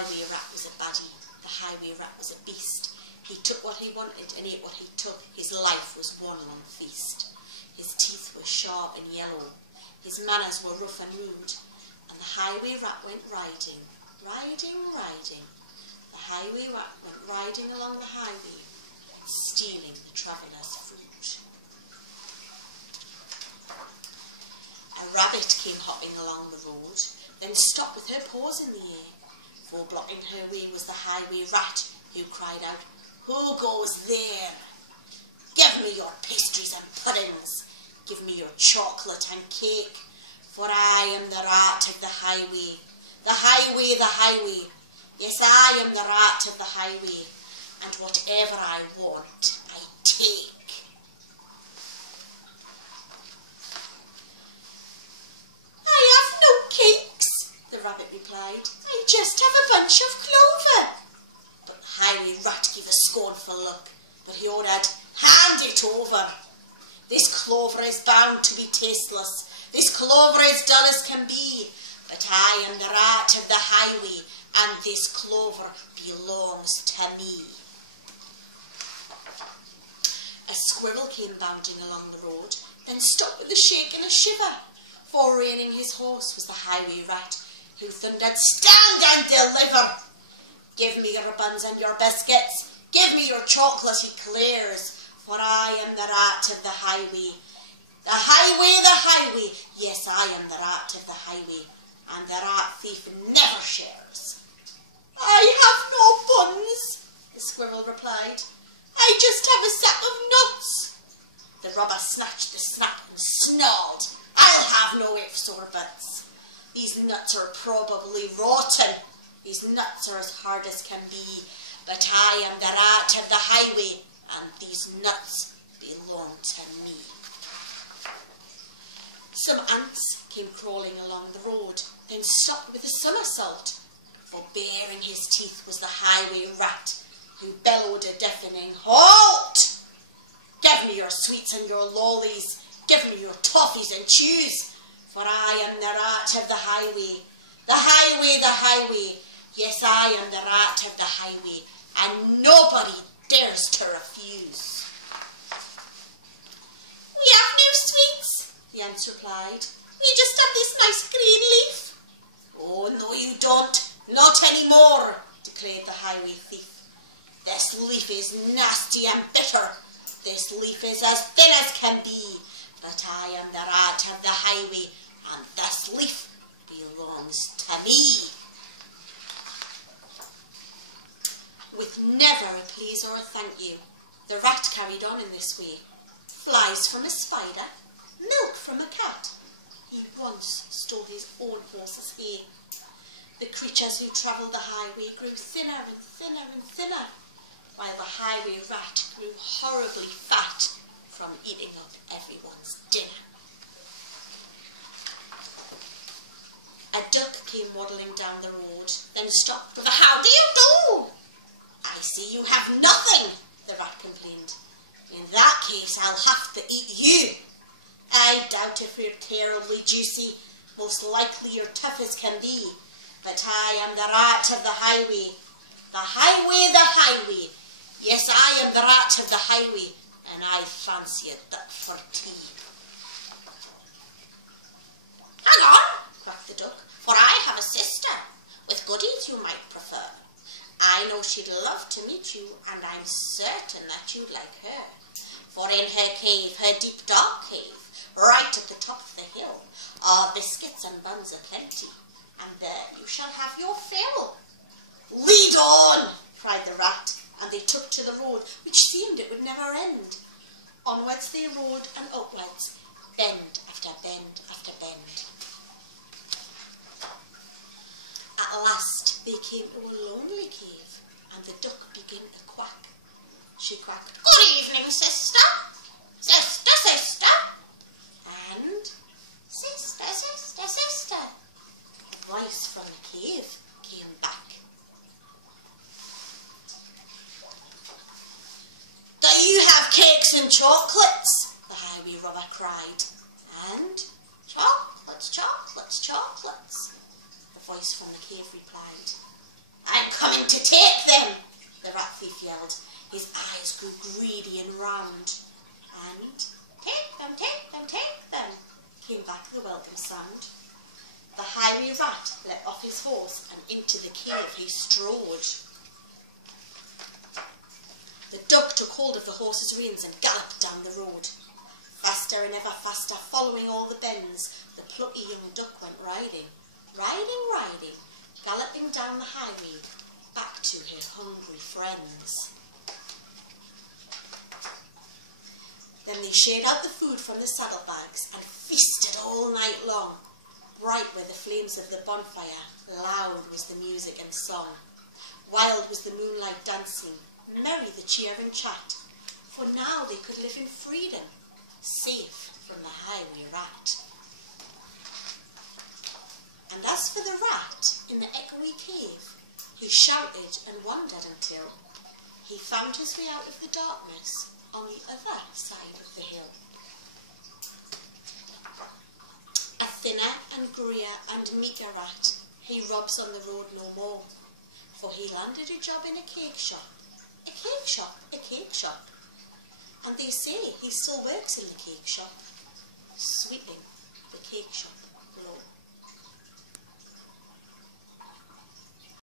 highway rat was a baddie. The highway rat was a beast. He took what he wanted and ate what he took. His life was one long feast. His teeth were sharp and yellow. His manners were rough and rude. And the highway rat went riding, riding, riding. The highway rat went riding along the highway, stealing the traveller's fruit. A rabbit came hopping along the road, then stopped with her paws in the air. For blocking her way was the highway rat, who cried out, "Who goes there? Give me your pastries and puddings. Give me your chocolate and cake. For I am the rat of the highway. The highway, the highway. Yes, I am the rat of the highway. And whatever I want, I take." "I have no cakes," the rabbit replied. "I just have a bunch of clover." But the highway rat gave a scornful look, but he ordered, "Hand it over. This clover is bound to be tasteless. This clover is dull as can be. But I am the rat of the highway, and this clover belongs to me." A squirrel came bounding along the road, then stopped with a shake and a shiver. For reining his horse was the highway rat, who thundered, "Stand and deliver! Give me your buns and your biscuits. Give me your chocolate eclairs. For I am the rat of the highway. The highway, the highway. Yes, I am the rat of the highway. And the rat thief never shares." "I have no buns," the squirrel replied. "I just have a sack of nuts." The robber snatched the snack and snarled, "I'll have no ifs or buts. These nuts are probably rotten. These nuts are as hard as can be. But I am the rat of the highway, and these nuts belong to me." Some ants came crawling along the road, then stopped with a somersault. For baring his teeth was the highway rat, who bellowed a deafening, "Halt! Give me your sweets and your lollies. Give me your toffees and chews. For I am the rat of the highway. The highway, the highway. Yes, I am the rat of the highway, and nobody dares to refuse." "We have no sweets," the ants replied. "We just have this nice green leaf." "Oh, no, you don't. Not anymore," declared the highway thief. "This leaf is nasty and bitter. This leaf is as thin as can be. But I am the rat of the highway, and this leaf belongs to me." With never a please or a thank you, the rat carried on in this way. Flies from a spider, milk from a cat. He once stole his own horse's hay. The creatures who travelled the highway grew thinner and thinner and thinner, while the highway rat grew horribly fat from eating up everyone's dinner. A duck came waddling down the road, then stopped with a "How do you do?" "I see you have nothing," the rat complained. "In that case, I'll have to eat you. I doubt if you're terribly juicy. Most likely you're tough as can be. But I am the rat of the highway. The highway, the highway. Yes, I am the rat of the highway, and I fancy a duck for tea." "Hang on," quacked the duck, "for I have a sister, with goodies you might prefer. I know she'd love to meet you, and I'm certain that you'd like her. For in her cave, her deep dark cave, right at the top of the hill, are biscuits and buns aplenty, and there you shall have your fill." "Lead on!" cried the rat, and they took to the road, which seemed it would never end. Onwards they rode and upwards, bend after bend after bend. At last they came to a lonely cave, and the duck began to quack. She quacked, "Good evening, sister. Sister, sister." And, "Sister, sister, sister." A voice from the cave came back. "Do you have cakes and chocolates?" the highway robber cried. And, "Chocolates, chocolates, chocolates," the voice from the cave replied. I'm coming to take them, the rat thief yelled. His eyes grew greedy and round. And take them, came back the welcome sound. The highway rat let off his horse and into the cave he strode. The duck took hold of the horse's reins and galloped down the road. Faster and ever faster, following all the bends, the plucky young duck went riding, galloping down the highway, back to her hungry friends. Then they shared out the food from the saddlebags and feasted all night long. Bright were the flames of the bonfire, loud was the music and song. Wild was the moonlight dancing, merry the cheer and chat, for now they could live in freedom, safe from the highway rat. And as for the rat in the echoey cave, he shouted and wondered until he found his way out of the darkness on the other side of the hill. A thinner and greyer and meeker rat, he robs on the road no more, for he landed a job in a cake shop, and they say he still works in the cake shop, sweeping the cake shop floor.